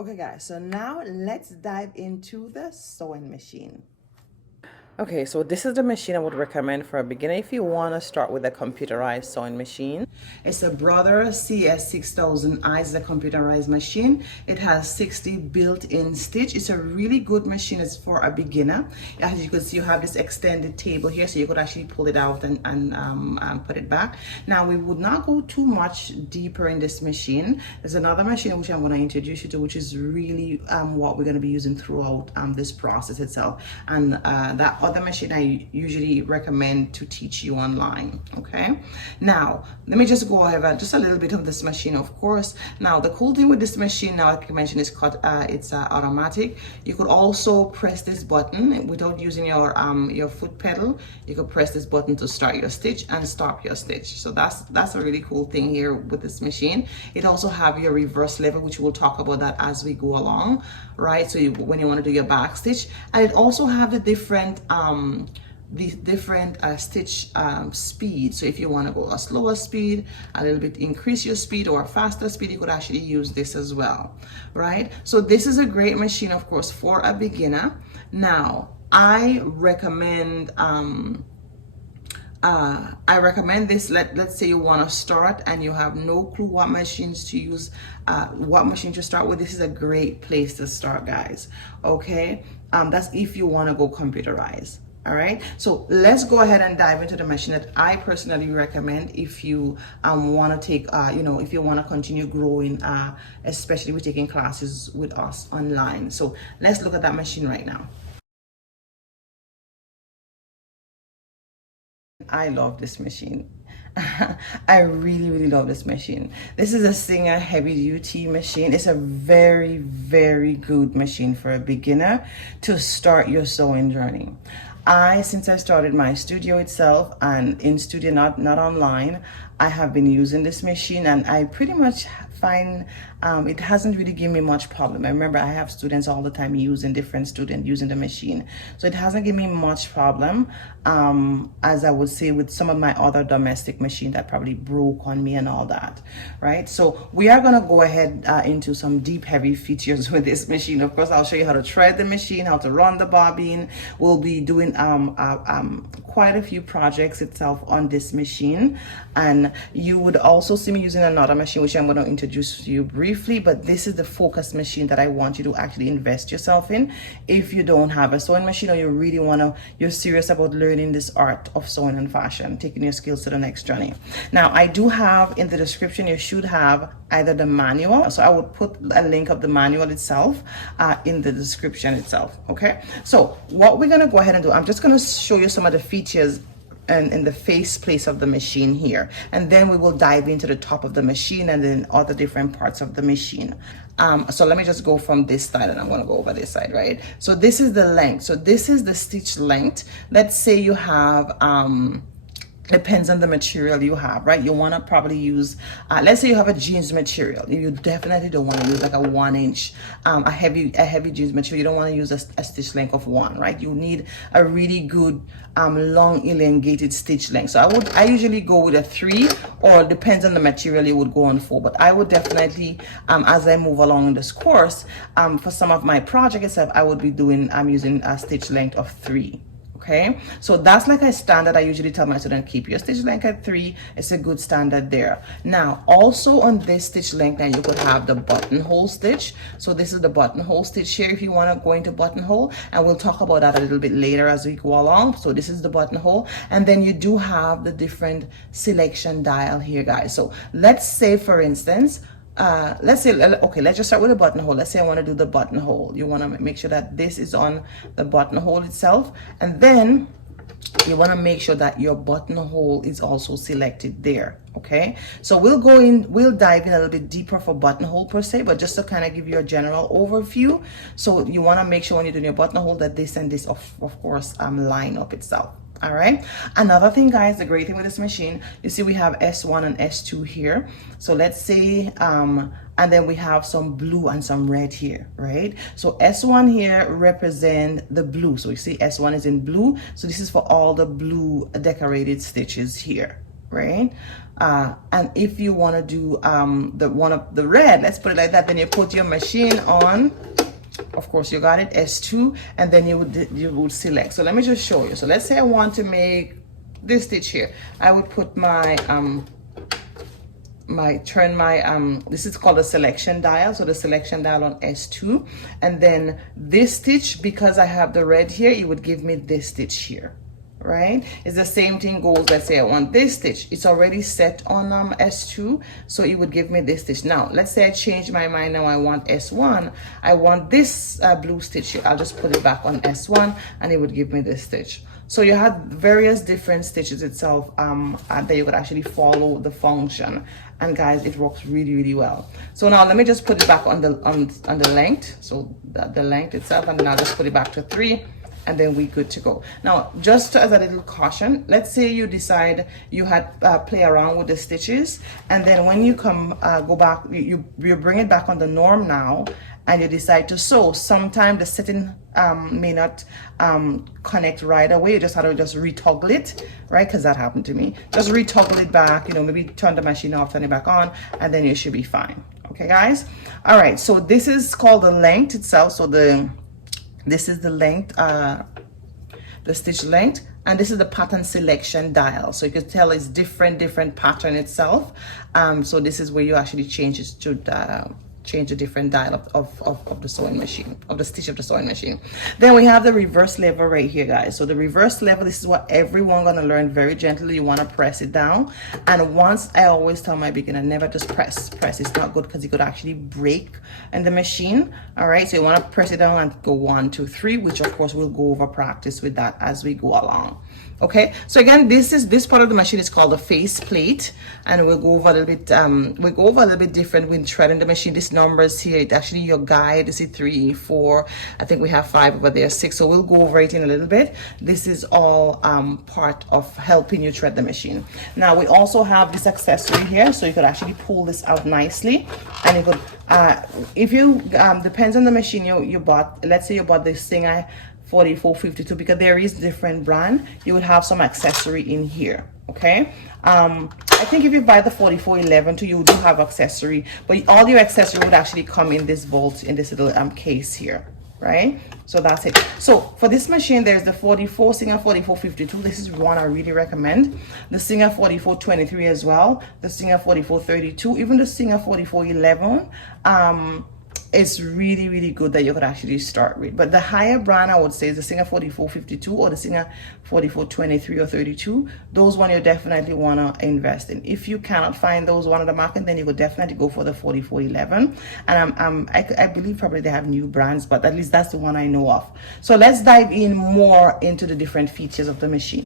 Okay guys, so now let's dive into the sewing machine. Okay, so this is the machine I would recommend for a beginner if you want to start with a computerized sewing machine. It's a Brother CS6000i, is a computerized machine. It has 60 built-in stitch. It's a really good machine. It's for a beginner. As you can see, you have this extended table here, so you could actually pull it out and put it back. Now, we would not go too much deeper in this machine. There's another machine which I'm going to introduce you to, which is really what we're going to be using throughout this process itself. And that other machine I usually recommend to teach you online. Okay, now let me just go over just a little bit of this machine. Of course, now the cool thing with this machine, now like I mentioned, is it's automatic. You could also press this button without using your foot pedal. You could press this button to start your stitch and stop your stitch. So that's a really cool thing here with this machine. It also have your reverse lever, which we'll talk about that as we go along, right? So when you want to do your back stitch, and it also have the different stitch speed. So if you want to go a slower speed, a little bit increase your speed, or a faster speed, you could actually use this as well, right? So this is a great machine, of course, for a beginner. Now I recommend this. Let's say you want to start and you have no clue what machines to use, what machine to start with. This is a great place to start, guys. Okay, that's if you want to go computerized. All right, so let's go ahead and dive into the machine that I personally recommend if you want to take, if you want to continue growing, especially with taking classes with us online. So let's look at that machine right now. I love this machine. I really love this machine. This is a Singer heavy duty machine. It's a very good machine for a beginner to start your sewing journey. Since I started my studio itself, and in studio, not online, I have been using this machine, and I pretty much find it hasn't really given me much problem. I remember I have students all the time using the machine, so it hasn't given me much problem, as I would say with some of my other domestic machine that probably broke on me and all that, right? So we are gonna go ahead into some deep heavy features with this machine. Of course, I'll show you how to thread the machine, how to run the bobbin. We'll be doing quite a few projects itself on this machine, and you would also see me using another machine which I'm going to introduce to you briefly, but this is the focus machine that I want you to actually invest yourself in if you don't have a sewing machine, or you really you're serious about learning this art of sewing and fashion, taking your skills to the next journey. Now I do have in the description, you should have either the manual, so I would put a link of the manual itself in the description itself. Okay, so what we're going to go ahead and do, I'm just going to show you some of the features and in the face place of the machine here, and then we will dive into the top of the machine and then all the different parts of the machine. So let me just go from this side, and I'm going to go over this side, right? So this is the length. So this is the stitch length. Let's say you have depends on the material you have, right? You want to probably use let's say you have a jeans material. You definitely don't want to use like a 1 inch a heavy jeans material. You don't want to use a stitch length of 1, right? You need a really good long elongated stitch length. So I usually go with a 3, or depends on the material, you would go on 4, but I would definitely as I move along in this course, for some of my project itself, I would be doing using a stitch length of 3. Okay, so that's like a standard. I usually tell my student, keep your stitch length at 3. It's a good standard there. Now also on this stitch length, now you could have the buttonhole stitch. So this is the buttonhole stitch here if you want to go into buttonhole, and we'll talk about that a little bit later as we go along. So this is the buttonhole, and then you do have the different selection dial here, guys. So let's say, for instance, let's say, okay, let's just start with a buttonhole. Let's say I want to do the buttonhole. You want to make sure that this is on the buttonhole itself, and then you want to make sure that your buttonhole is also selected there. Okay, so we'll dive in a little bit deeper for buttonhole per se, but just to kind of give you a general overview. So you want to make sure when you're doing your buttonhole that this and this of course line up itself. All right, another thing, guys, the great thing with this machine, you see we have S1 and S2 here. So let's say and then we have some blue and some red here, right? So S1 here represent the blue. So you see S1 is in blue, so this is for all the blue decorated stitches here. right? And if you want to do the red, let's put it like that, then you put your machine on. Of course, you got it, S2, and then you would select. So let me just show you. So let's say I want to make this stitch here. I would put my this is called a selection dial, so the selection dial on S2, and then this stitch, because I have the red here, it would give me this stitch here, right? It's the same thing goes, let's say I want this stitch, it's already set on S2, so it would give me this stitch. Now let's say I change my mind, now I want S1, I want this blue stitch here, I'll just put it back on S1 and it would give me this stitch. So you have various different stitches itself that you could actually follow the function, and guys, it works really, really well. So now let me just put it back on the length, so the length itself, and then I'll just put it back to 3, and then we're good to go. Now, just as a little caution, let's say you decide you had play around with the stitches, and then when you come go back, you bring it back on the norm now, and you decide to sew. Sometimes the setting may not connect right away. You just have to just retoggle it, right? Because that happened to me. Just retoggle it back, you know, maybe turn the machine off, turn it back on, and then you should be fine. Okay, guys? All right, so this is called the length itself. So this is the length, the stitch length, and this is the pattern selection dial. So you can tell it's different pattern itself. So this is where you actually change it to change a different dial of the sewing machine, of the stitch of the sewing machine. Then we have the reverse lever right here, guys. So the reverse lever, this is what everyone gonna learn very gently. You want to press it down, and once, I always tell my beginner, never just press. It's not good because it could actually break in the machine. All right, so you want to press it down and go 1 2 3, which of course we'll go over practice with that as we go along. Okay, so again, this part of the machine is called a face plate, and we'll go over a little bit different when threading the machine. This numbers here, it's actually your guide. You see 3 4, I think we have 5 over there, 6, so we'll go over it in a little bit. This is all part of helping you thread the machine. Now we also have this accessory here, so you could actually pull this out nicely, and you could if you depends on the machine you bought. Let's say you bought this Singer 4452, because there is different brand, you would have some accessory in here. Okay, I think if you buy the 4411 too, you do have accessory, but all your accessory would actually come in this bolt, in this little case here, right? So that's it. So for this machine, there's the Singer 4452. This is one I really recommend. The Singer 4423 as well, the Singer 4432, even the Singer 4411. It's really, really good that you could actually start with. But the higher brand, I would say, is the Singer 4452 or the Singer 4423 or 32. Those one you definitely want to invest in. If you cannot find those one on the market, then you would definitely go for the 4411. And I believe probably they have new brands, but at least that's the one I know of. So let's dive in more into the different features of the machine.